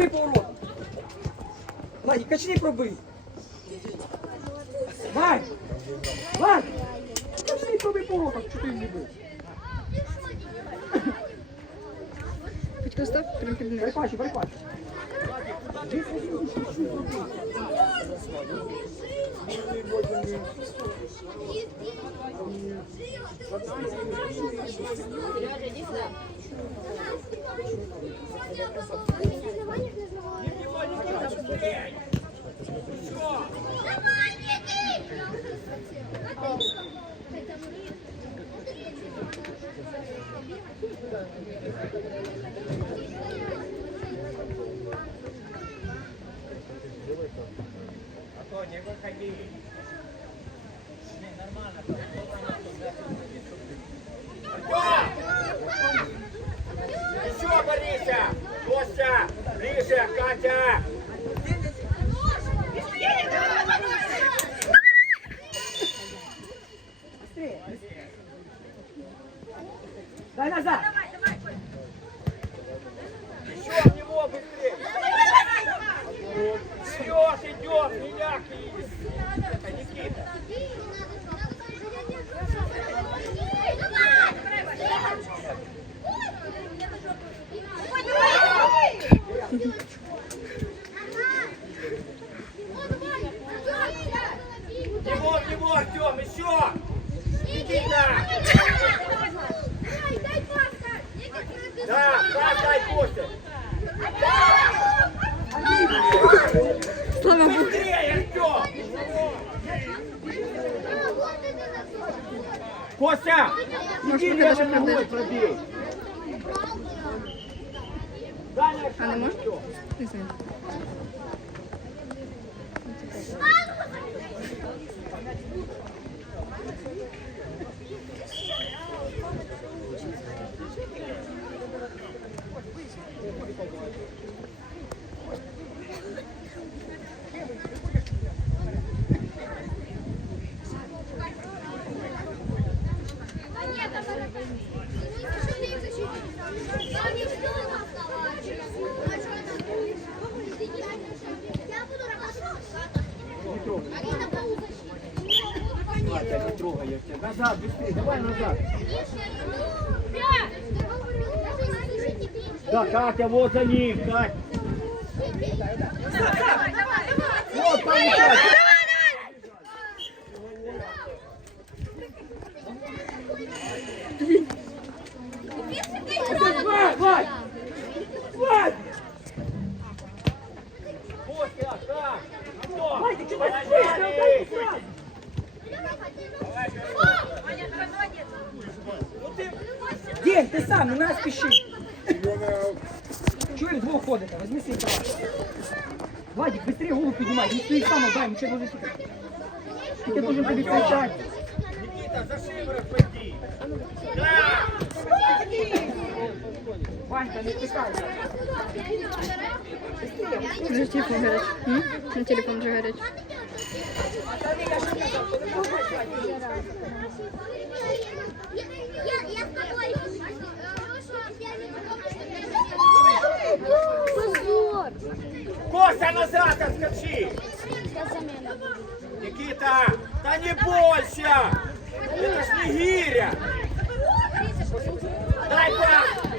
пробий поворот. Владик, качни пробий. Вань! Вань! Качни пробий поворот, так чотири не був. Батько став, прям під ним. Перепачу, перепачу. Еще, Бориса! Костя! Ближе, Катя! Дай назад. Еще в него быстрее! Вперед идет, мягкий! Это Никита! Тимур, Тимур, Артем, еще! Никита! Да, да, дай Костя! Слава Богу. Быстрее, Артем! Костя! Может, иди пока даже левой ногой продать. пробей! Даня, А не можна? Не знаю. Катя, не трогай я тебя. Назад, быстрее, давай назад. Да, Катя, вот за ним, Катя. Вот там Катя. Вань, Вань! Вань! Костя, так. Антон, Вань, ты что давай, быстрее? Дани. Дай сразу. День, ти сам, не нас спіши. Чого ви двох ходите? Возьми свій прав. Владик, быстрее голову піднімай, він стоїть сам, дай, нічого не сидить. Тільки должен тобі кричати. Никита, за шиворот пойди. Да. Ванька, не спускай. Вже телефон горить. М? На телефон вже горить. Позор! Да не бойся. Это ж не гиря. Дай пас.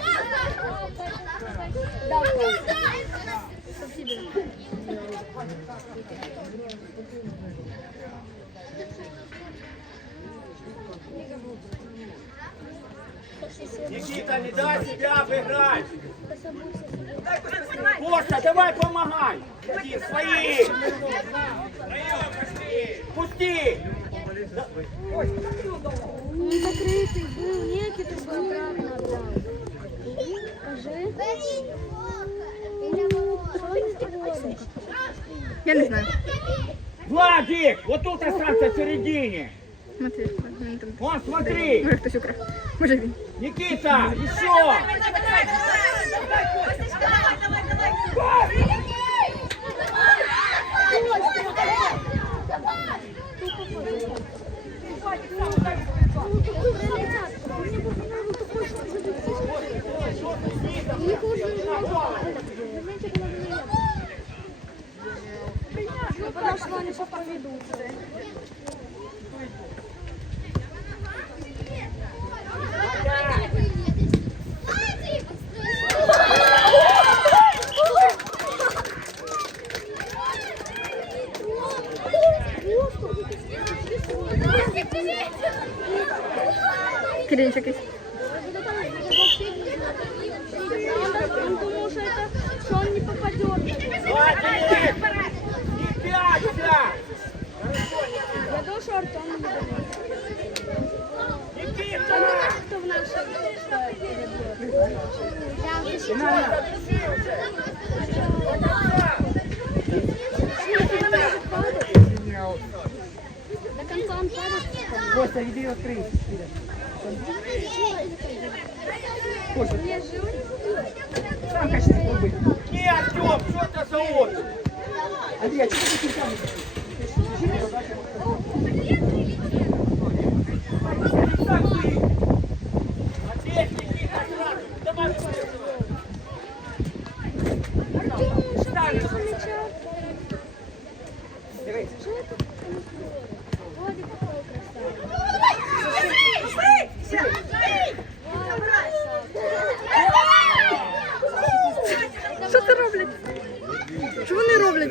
Никита, не дай себя обыграть. Костя, давай помогай. Иди, свои. Пусти. Он закрытый был, некий бы обратно отдал. Скажи. Что не говоришь? Я не знаю. Владик, вот тут останься в середине. Матвій, він там. Вон, смотри. Може хтось украв. Може він. Никита, еще. Вона ж не по повіду. Крінч якийсь.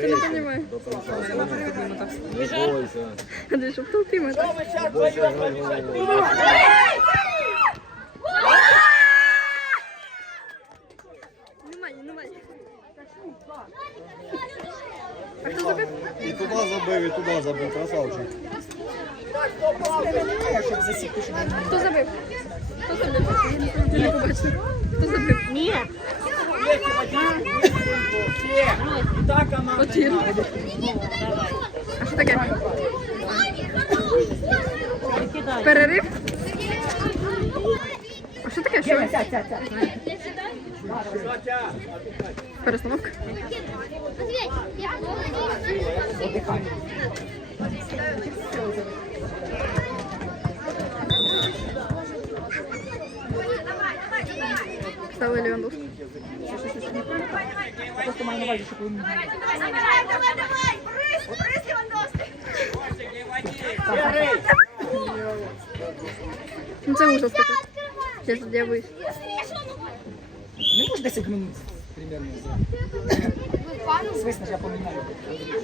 вони роблять, я не розумію. Андрій, щоб толпі мене. Что Ставили Левандовський. Просто маю на увазі, щоб він... Ну це ужас такий. Чесно, я боюсь. Не може 10 минут примерно. Свиснеш, я поміняю. Тільки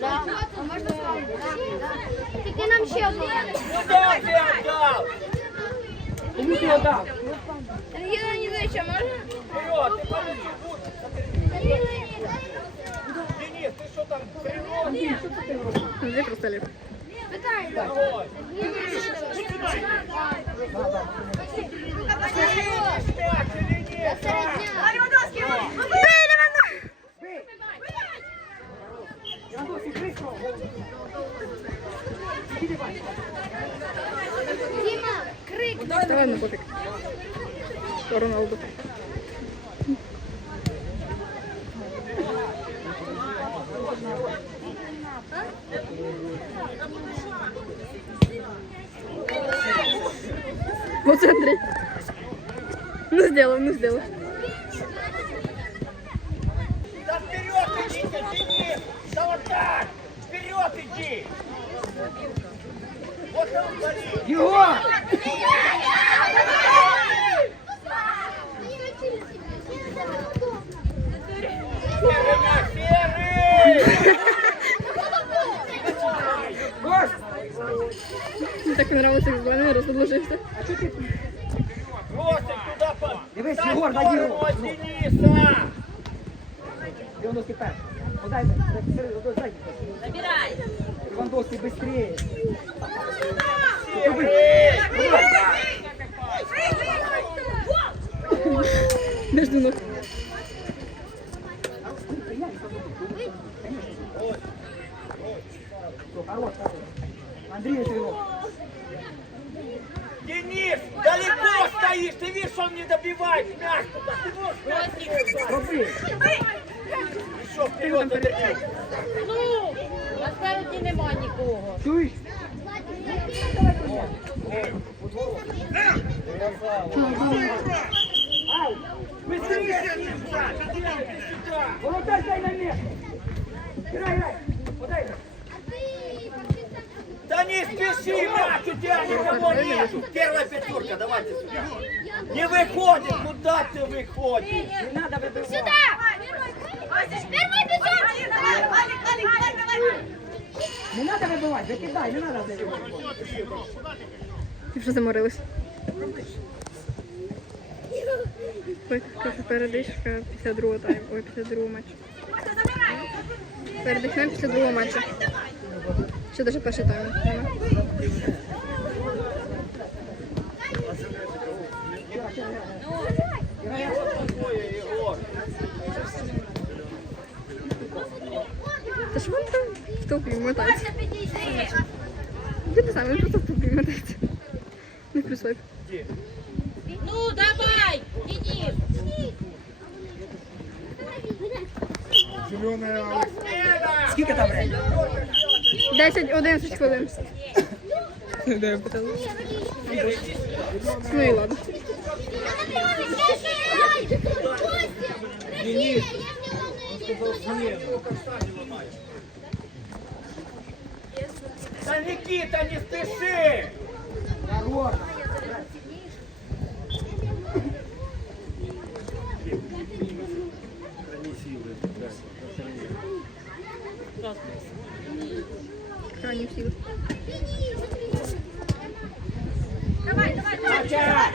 Діма, крик. Давай на попік. Роналду. Вот Андрей. Ну сделал, ну сделал. Да вперед идите, Денис! Да вот так! Вперед иди! Вот он стоит! Його! Серый мяч, серый! Кость! Мне так понравился, как Звонарь расположился. Бросить туда по... Дивись, Єгор. от Дениса! Левандовський перший. Подай, сзади. Забирай. Левандовський быстрее. Между ног. Андрей Стрелок. Денис, далеко стоишь! Ты видишь, он не добивает! Ты можешь Роби. еще вперед отойти! Насправді нема нікого. Чуєш? Ай, быстрее! Володар, дай на место! Играй, играй! Подай! спеши, мяч, у тебя никого нету. Первая пятерка, давайте сюда. Не выходит, куда ты выходишь? Не надо вибивати. Сюда! Не надо вибивати, закидай, не надо вибивати. Ти вже заморилась. Ой, кажу, передишка після другого тайму. Ой, після другого матчу. Передихнемо після другого матчу. Ще навіть перший тайм. нема. Та ж вон там в топі мотається. Ти не знаю, він просто в топі мотається. Не плюс вайп. Ну, давай! Денис! Скільки там времени? 10-11 хвилин. Де я питала? Ну і ладно. Да, Никита, не спеши! Хорош. Крайні сили. Катя!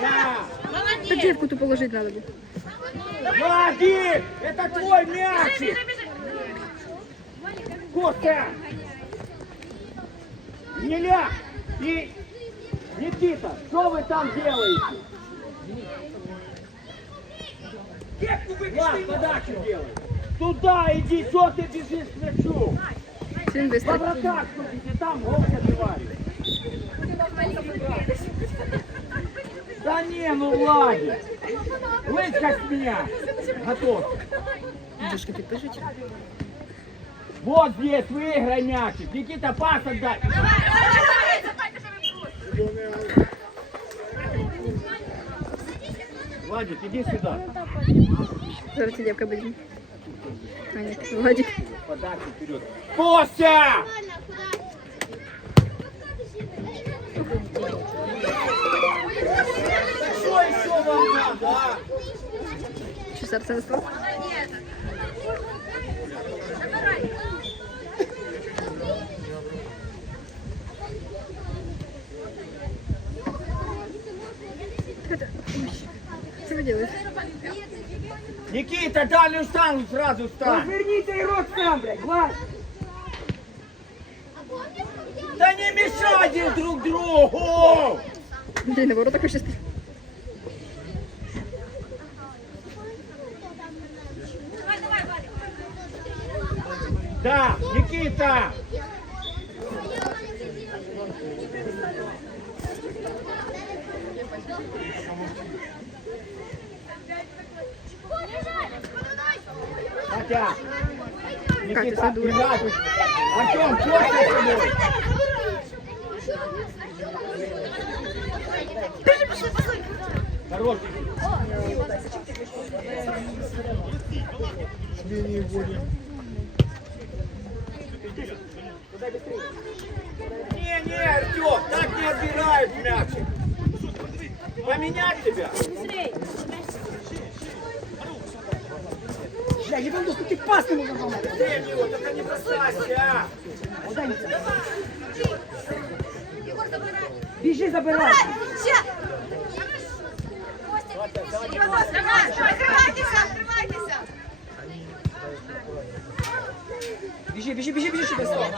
Да! Та дівку ту положити треба було. Владик, это твой мячик! Костя! Неля и Никита, что вы там делаете? Влад, подачу делай! Туда иди, что ты бежишь к мячу? Він Во вистрілив. вратах ступите, там гол забивали. Да не, ну Владик! Лыть как с меня! Готов! Дужки підпишуть. Вот здесь выиграй мячик. Никита, пас отдай. Владик, иди сюда. Ця дівка буде. А ні, Владик. Подачу вперед. Костя! Что еще вам надо, а? Що серце не стало? Що ви робите? Никита, дальнюю штангу сразу встань. Розверніться і рот сам, блядь, Влад. Да не мешайте друг другу! Блін, на воротах ще отбирают мячик. Поменять тебя? Я думаю, що ти пас не можна зламати. Ты его, только не бросайся. Отдай мені це. Біжи, забирай. Біжи, біжи, біжи, біжи, сюди став.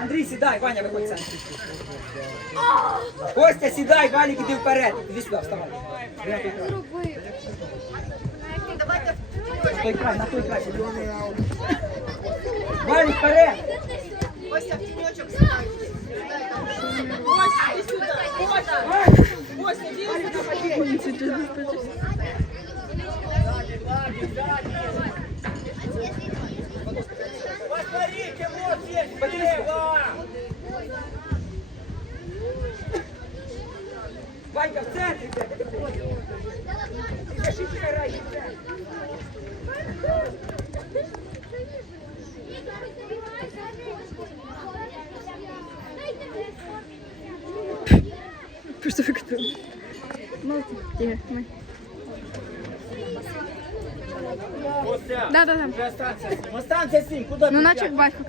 Андрій, сідай, Ваня, виходь сам. Костя, сідай, Валік, іди вперед. Іди сюди, вставай. Я той край. На той край, на той край. Валік, вперед. Він це чесно стачить. Сзади, останься с ним. Останься с ним. Куда Ну, ты наче тянешь? батько.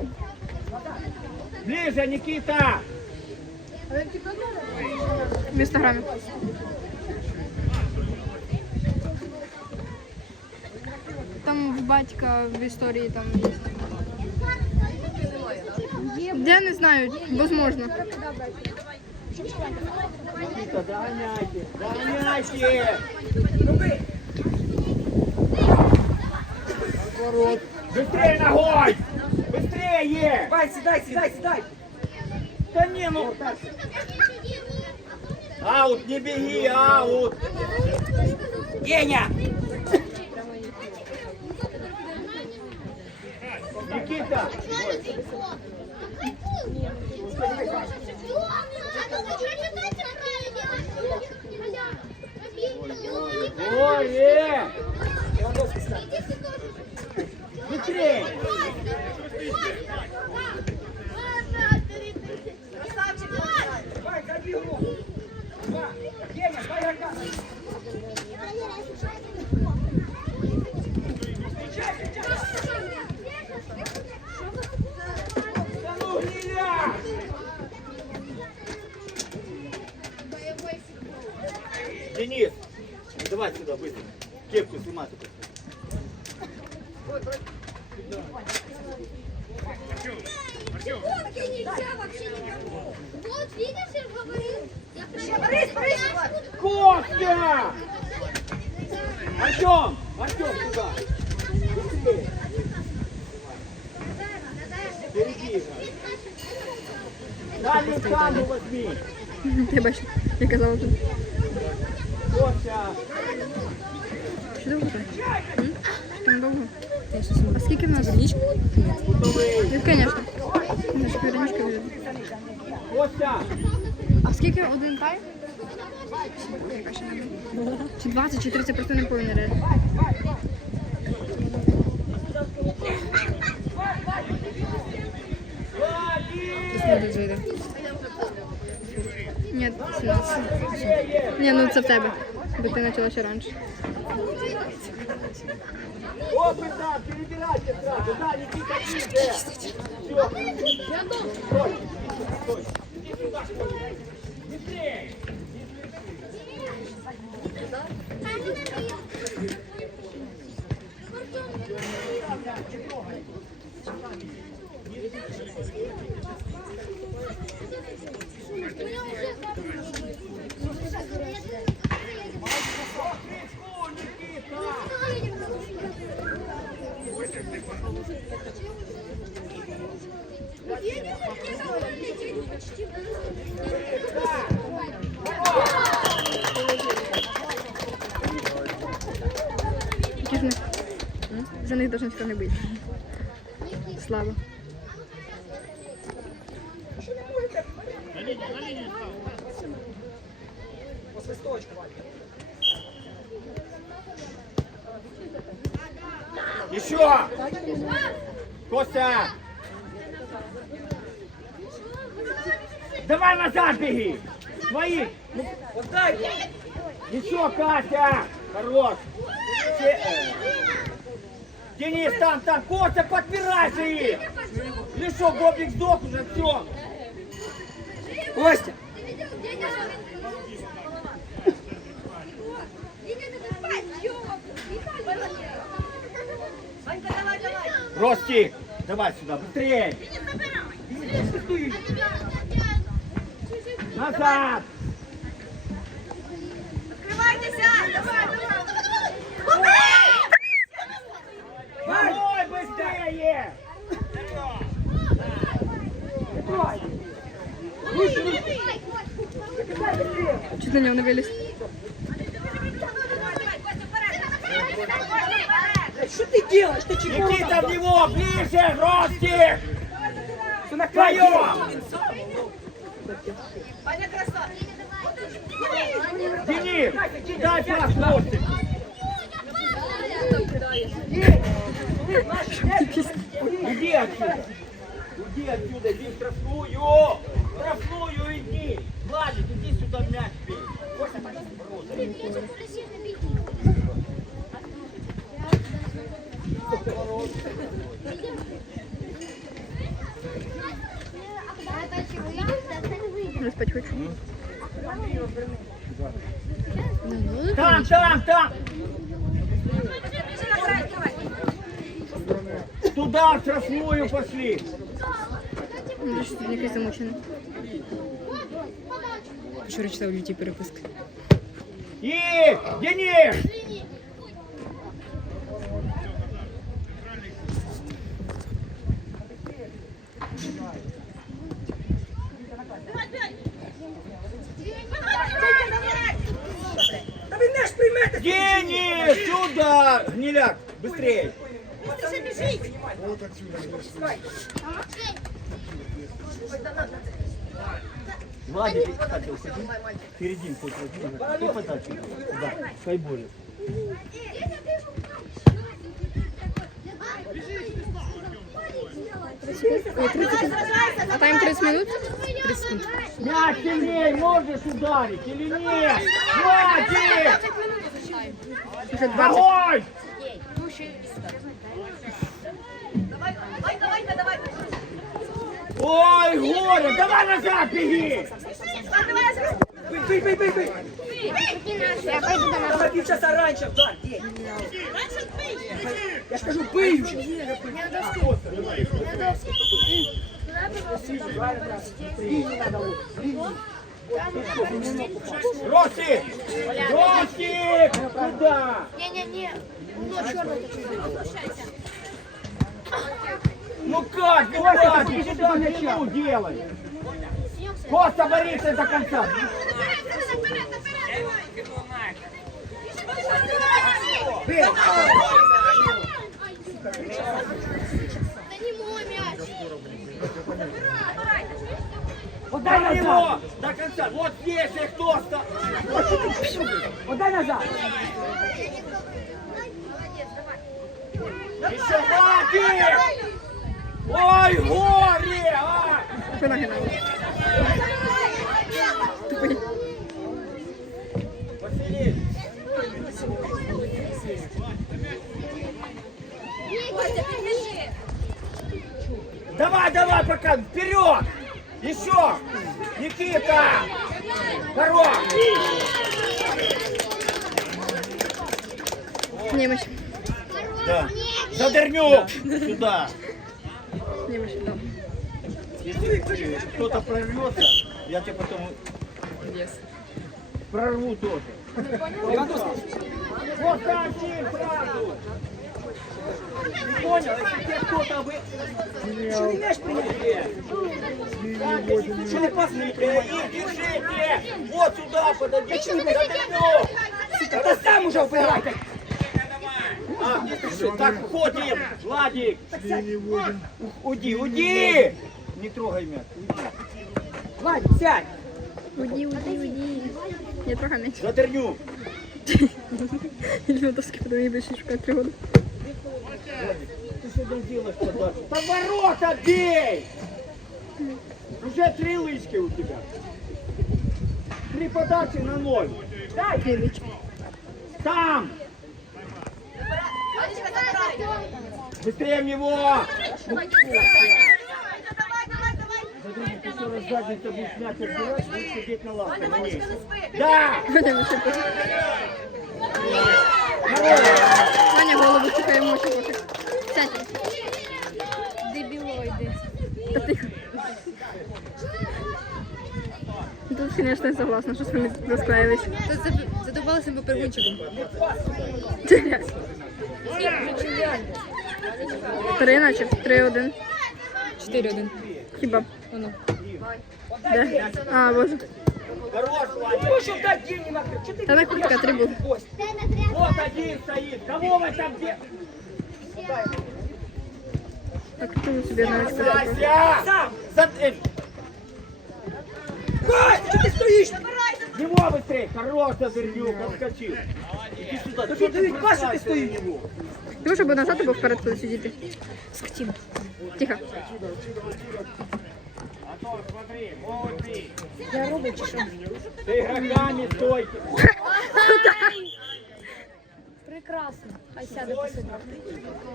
Ближе, Никита. В інстаграмі. Там в батька в історії там є. Я не знаю, возможно. Никита, догоняйте. Догоняйте. Быстрее ногой! Быстрее! Давай, сідай, сідай, сідай. Да не, ну... Аут, не беги, аут! Геня! Никита! Ой, Денис, давай сюда быстро. Кепку снимай. Ти бачиш, я казала тут. Чи довго так? Там довго? А скільки в нас? Верничку? Ну, Ні, звісно. Це ж верничка вже. А скільки один тай? Чи 20, чи 30, просто не повинен. 18. Ні, ну це в тебе. Бо ти почала ще раніше. Опыт там, перебирайте сразу. Да, Никита, Все. Стой. Стой. Иди сюда, Быстрее. Не трогай. За них ніхто не бити. Слава. Еще! Костя! Давай назад беги! Свои! Вот дай. Еще, Катя! Хорош! Э, Денис, там, там! Костя, подбирай же их! Лешо, Гоблик сдох уже, все! Костя. Ростик, давай сюда, быстрее! Назад! Давай, быстрее! Чуть на нього не виліз. Что ты делаешь? Ты чего? Никита, в него! Ближе, Ростик! Ты на Вдвоем! Денис, дай пас, Ростик! Иди отсюда! Иди отсюда, иди в штрафную! В штрафную иди! Владик, иди сюда мяч бей. Не спать хочу. Там, там, там. Туда, в штрафную пошли. Ти якийсь замучений. Вчора читав люті переписки. И, Денис! Та ви не ж приймете! Денис, сюда! Гниляк, быстрее! Владик, кстати, вот сиди. Серединку вот. Ты подачу. Да, Кайболит. А тайм 30 минут? 30 секунд. Мяч сильнее можешь ударить или нет? Владик! Вже 20. Давай! Ой, горе, давай назад беги! Бий, бий, бий, бий! Я пойду до нас. Давай півчаса раніше вдар, День. Я ж кажу, бий вже! Ростик! Ростик! Куда? Не-не-не. Ну, черный Ну как, ну как, ты сюда мячу делай! Коста борится до конца! Бий! Это не мой мяч. Подай Дай назад! его до конца! Вот если кто ста... Подай назад! Еще Владик! Ой, горе! А! Василий! Давай, давай, пока, вперед! Еще! Никита! Хорош! Немощ. Да. Задерню! Сюда! Немощ, да. Если кто-то прорвется, я тебе потом Вес. прорву тоже. Вот сразу! Ты понял, если тебе кто-то вы... Що не м'яч прийняти? Что не пас не И держите! Вот сюда подойдите! Задерню! Сука, та сам уже вбирайте! А, не. Так, уходим! Владик! Уйди, уйди! Не трогай уйди. Владик, сядь! Уйди, уйди, уйди. Я трохи не. Задерню! Львовський подивив більше шукати пригоду. Ты что там делаешь подальше? Да ворота бей! Уже три лычки у тебя. Три подачи на ноль. Дай! Там! Быстрее в него! Давай, давай, давай! задницу будет снять. Да! Аня голову Тут, звісно, я согласна, що вони розклеїлись. Тут задувалися ми перегончиком. Блядь. Три наче? Три-один. 4-1. Хіба? Воно. Де? А, боже. Хорош, Владик! Ну, щоб дати Дені накрив. Чи ти Та на куртка три буде. Кость? Вот один стоит! Кого вы там где? Так, хто собі навіть сказати? Вася! Сам! За... э, Кость, що ти стоїш? Его быстрее! Хорош, Задырнюк, отскочил! Иди сюда! Тобі дають пас, що ти стоїш. Ти можеш або назад, або вперед коли сидіти. Скотін. Тихо. Артем, смотри, молодцы. Я роблю чи що? С игроками стойте. Прекрасно. Хай сяде посидить.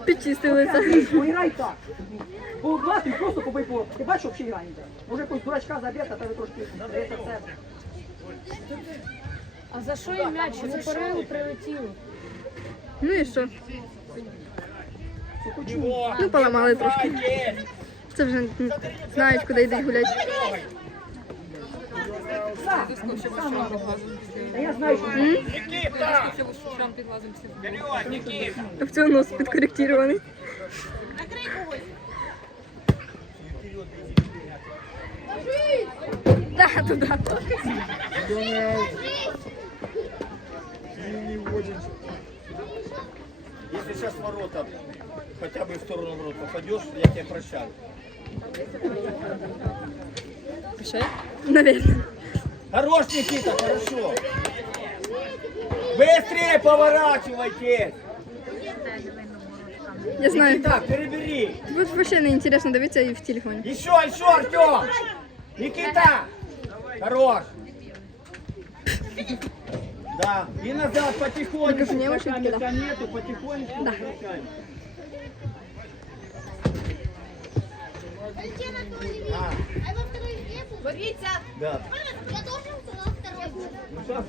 Підчистили це. Поіграй так. По два ти просто побий по. Ти бачиш, що взагалі граєте? Може якось дурачка заб'єте, а тебе трошки здається це. А за що їм м'яч? За перелу прилетіло. Ну і що? Ну, поламали трошки. Це вже знають, куди йдуть гуляти. Та в цього нос підкоректірований. Да, туди. Если сейчас ворота, хотя бы в сторону ворот попадешь, я тебя прощаю. Прощай. Наверное. Хорош, Никита, хорошо. Быстрее поворачивайтесь. Я знаю. Никита, перебери. Тут вообще не інтересно дивитися і в телефоні. Еще, еще, Артем. Никита. Хорош. Да. И назад потихоньку. Пока да. нету, потихонечку Да. возвращаем. Алексей Анатольевич, А, а во второй Бориться! да. Я должен сказать второй. Ну сейчас.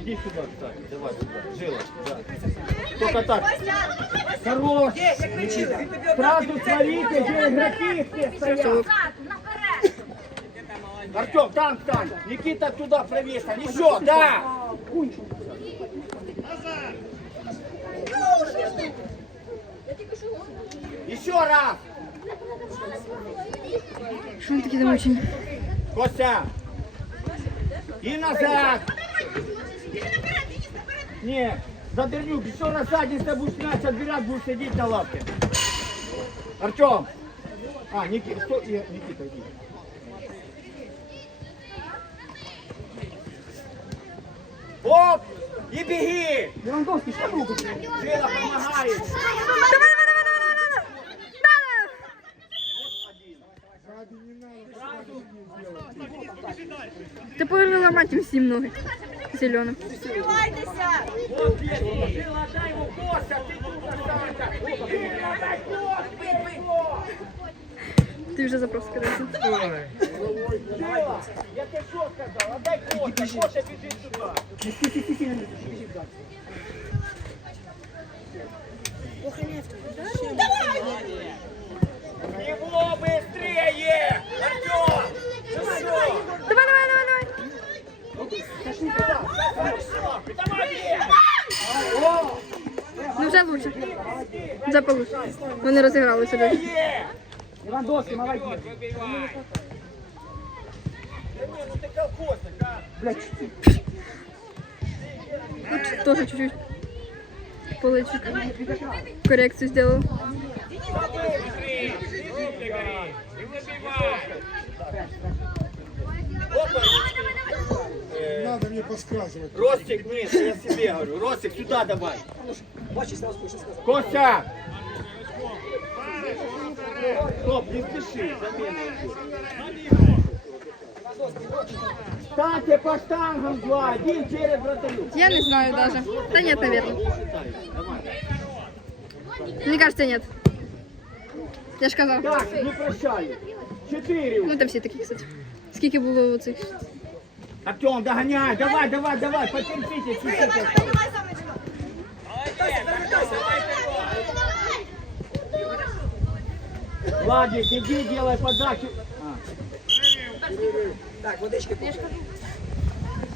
Иди сюда, кстати. Давай сюда. Жила. Да. Только так. Хорош. Сразу смотрите, где игроки все стоят. Артем, там встань. Никита туда правее стань. Еще, да. Еще раз. Що він такий замучений? Костя. И назад. Не, задернюк, еще раз задница будешь мяч отбирать, будешь сидеть на лавке. Артем. А, Никита, что? И- Никита, иди. Оп! И беги! Левандовський, що руку? Жила помогает. Ти повинен ламати всім ноги. Зеленим. Вот есть, Жила, дай ему Костя, ты тут дай Костя! Ти вже запрос скидаєшся. Жила, я тебе что сказал? Отдай Костя, Костя бежит сюда. Его быстрее! Артем! Ну что? Давай, давай, давай, давай. Хорошо! Давай, бей! Ну вже лучше. Вже получше. Вони розігралися дуже. Е! Левандовський, молодець. Да не, ну ты колхозник, а? Блядь, Тут теж чуть-чуть поличик. Корекцію зробив. Надо мне подсказывать. Ростик, нет, я себе говорю. Ростик, сюда давай. Костя! Стоп, не спеши, замена идет. Станьте по штангам два, один через вратарю. Я не знаю даже. Да нет, наверное. Считай, давай. Мне кажется, нет. Я ж казав. Так, не прощаю. Четыре. Ну там всі такі, кстати. Скільки було оцих? Артем, догоняй, давай, давай, давай, потерпите, чуть-чуть осталось. Владик, иди, делай подачу. А. Так, водички.